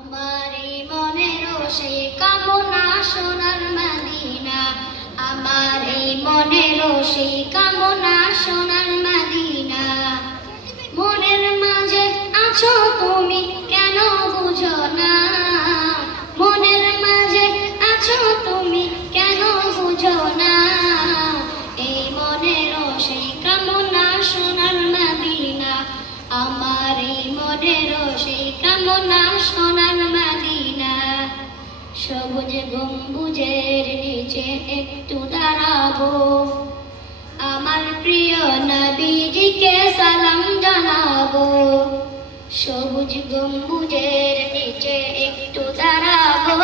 আমার এই মনেরও সেই কামনা সোনার মদিনা, আমার এই মনেরও সেই কামনা সোনার মদিনা। মনের মাঝে আছো তুমি কেন বুঝো না, মনের মাঝে আছো তুমি কেন বুঝো না। এই মনেরও সেই কামনা সোনার মদিনা, আমার এই মনেরও সেই কামনা সোনার মদিনা। সবুজ গম্বুজের নিচে একটু দাঁড়াবো, আমার প্রিয় নবীজিকে সালাম জানাবো। সবুজ গম্বুজের নিচে একটু দাঁড়াবো,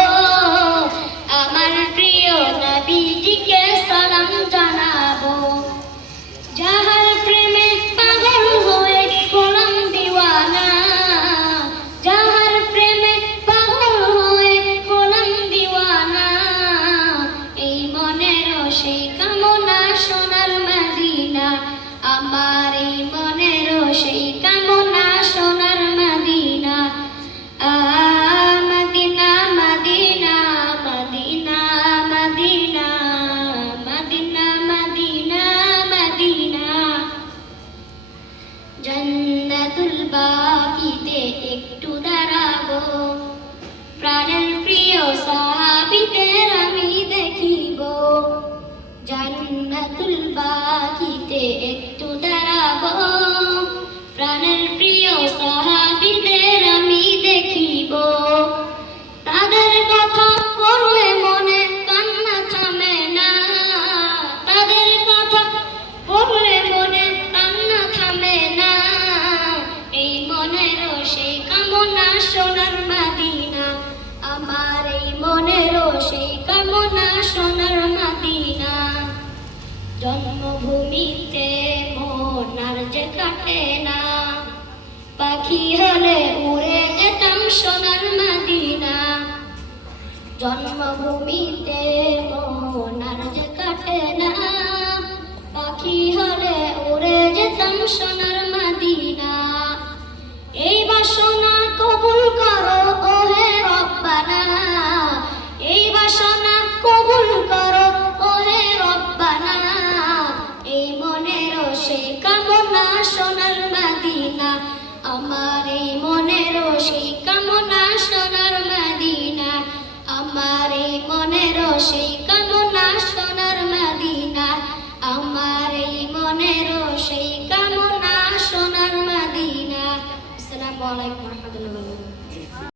আমার প্রিয় নবীজিকে সালাম জানাবো। যাহার প্রেমে পাগল হয়ে হলাম দিওয়ানা, যাহার প্রেমে পাগল হয়ে হলাম দিওয়ানা। এই মনেরও সেই কামনা সোনার মদিনা, আমার এই মনেরও সেই কামনা সোনার Medina. Medina Medina Medina Medina Medina Medina Medina. জান্নাতুল বাকিতে একটু দাঁড়াবো, প্রাণের প্রিয় সাহাবীদের আমি দেখিব। জান্নাতুল বাকিতে একটু দাঁড়াবো, প্রাণের প্রিয় সাহাবীদের আমি দেখিব। তাদের কথা পড়লে মনে কান্না থামে না, তাদের কথা পড়লে মনে কান্না থামে না। এই মনেরও সেই কামনা সোনার মদিনা, আমার এই মনেরও সেই কামনা সোনার মদিনা। জন্মভূমিতে মন আর যে কাটে না, পাখি হলে উড়ে যেতাম সোনার মদিনা। জন্মভূমিতে মন আর যে কাটে না, পাখি হলে উড়ে যেতাম সোনার